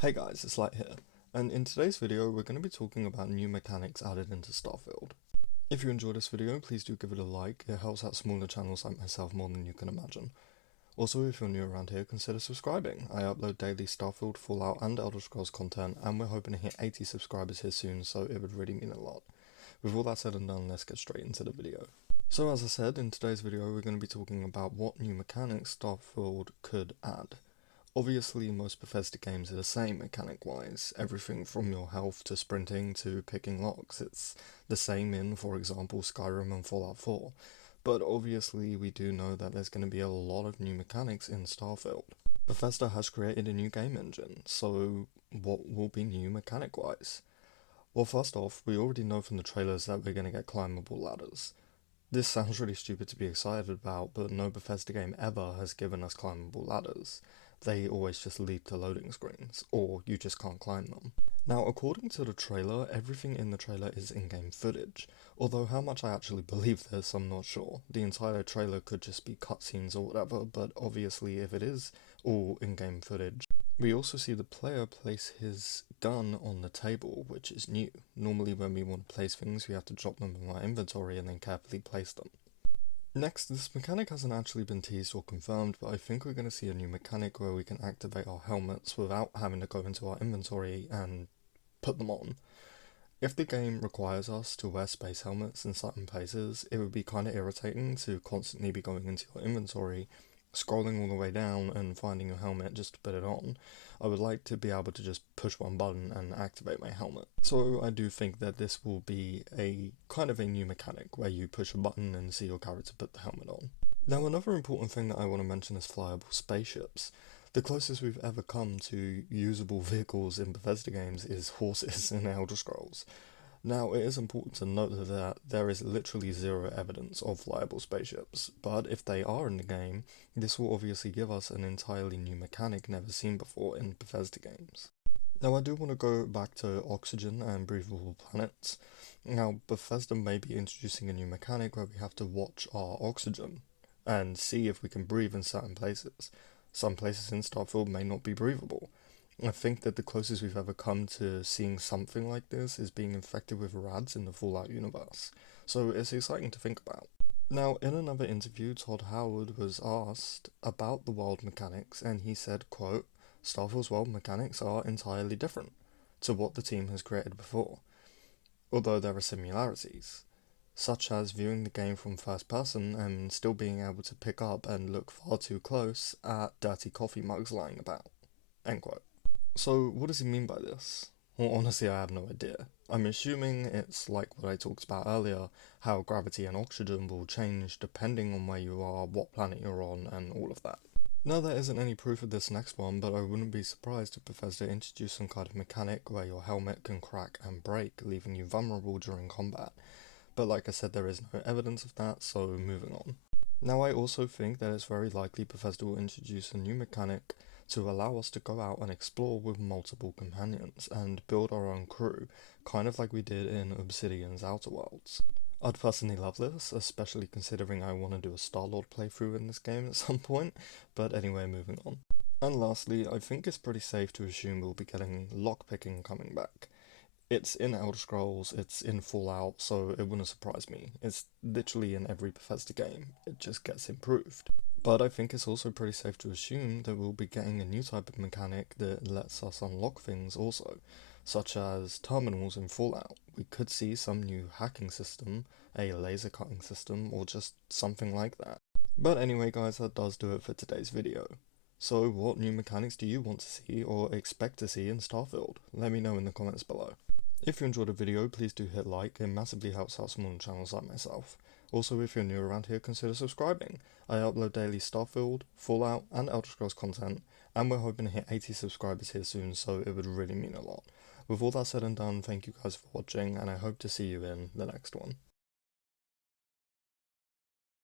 Hey guys, it's Light here, and in today's video we're going to be talking about new mechanics added into Starfield. If you enjoyed this video, please do give it a like, it helps out smaller channels like myself more than you can imagine. Also, if you're new around here, consider subscribing. I upload daily Starfield, Fallout and Elder Scrolls content, and we're hoping to hit 80 subscribers here soon, so it would really mean a lot. With all that said and done, let's get straight into the video. So as I said, in today's video we're going to be talking about what new mechanics Starfield could add. Obviously, most Bethesda games are the same mechanic-wise, everything from your health to sprinting to picking locks. It's the same in, for example, Skyrim and Fallout 4. But obviously, we do know that there's going to be a lot of new mechanics in Starfield. Bethesda has created a new game engine, so what will be new mechanic-wise? Well, first off, we already know from the trailers that we're going to get climbable ladders. This sounds really stupid to be excited about, but no Bethesda game ever has given us climbable ladders. They always just lead to loading screens, or you just can't climb them. Now, according to the trailer, everything in the trailer is in-game footage, although how much I actually believe this, I'm not sure. The entire trailer could just be cutscenes or whatever, but obviously if it is all in-game footage, we also see the player place his gun on the table, which is new. Normally when we want to place things, we have to drop them in our inventory and then carefully place them. Next, this mechanic hasn't actually been teased or confirmed, but I think we're going to see a new mechanic where we can activate our helmets without having to go into our inventory and put them on. If the game requires us to wear space helmets in certain places, it would be kind of irritating to constantly be going into your inventory, scrolling all the way down and finding your helmet just to put it on. I would like to be able to just push one button and activate my helmet. So I do think that this will be a kind of a new mechanic where you push a button and see your character put the helmet on. Now, another important thing that I want to mention is flyable spaceships. The closest we've ever come to usable vehicles in Bethesda games is horses in Elder Scrolls. Now, it is important to note that there is literally zero evidence of flyable spaceships, but if they are in the game, this will obviously give us an entirely new mechanic never seen before in Bethesda games. Now, I do want to go back to oxygen and breathable planets. Now, Bethesda may be introducing a new mechanic where we have to watch our oxygen and see if we can breathe in certain places. Some places in Starfield may not be breathable. I think that the closest we've ever come to seeing something like this is being infected with rads in the Fallout universe, so it's exciting to think about. Now, in another interview, Todd Howard was asked about the world mechanics, and he said, quote, "Starfield's world mechanics are entirely different to what the team has created before, although there are similarities, such as viewing the game from first person and still being able to pick up and look far too close at dirty coffee mugs lying about." End quote. So, what does he mean by this? Well, honestly, I have no idea. I'm assuming it's like what I talked about earlier, how gravity and oxygen will change depending on where you are, what planet you're on, and all of that. Now, there isn't any proof of this next one, but I wouldn't be surprised if Bethesda introduced some kind of mechanic where your helmet can crack and break, leaving you vulnerable during combat. But like I said, there is no evidence of that, so moving on. Now, I also think that it's very likely Bethesda will introduce a new mechanic to allow us to go out and explore with multiple companions and build our own crew, kind of like we did in Obsidian's Outer Worlds. I'd personally love this, especially considering I want to do a Star-Lord playthrough in this game at some point, but anyway, moving on. And lastly, I think it's pretty safe to assume we'll be getting lockpicking coming back. It's in Elder Scrolls, it's in Fallout, so it wouldn't surprise me. It's literally in every Bethesda game, it just gets improved. But I think it's also pretty safe to assume that we'll be getting a new type of mechanic that lets us unlock things also, such as terminals in Fallout. We could see some new hacking system, a laser cutting system, or just something like that. But anyway guys, that does do it for today's video. So what new mechanics do you want to see or expect to see in Starfield? Let me know in the comments below. If you enjoyed the video, please do hit like, it massively helps out smaller channels like myself. Also, if you're new around here, consider subscribing. I upload daily Starfield, Fallout, and Elder Scrolls content, and we're hoping to hit 80 subscribers here soon, so it would really mean a lot. With all that said and done, thank you guys for watching, and I hope to see you in the next one.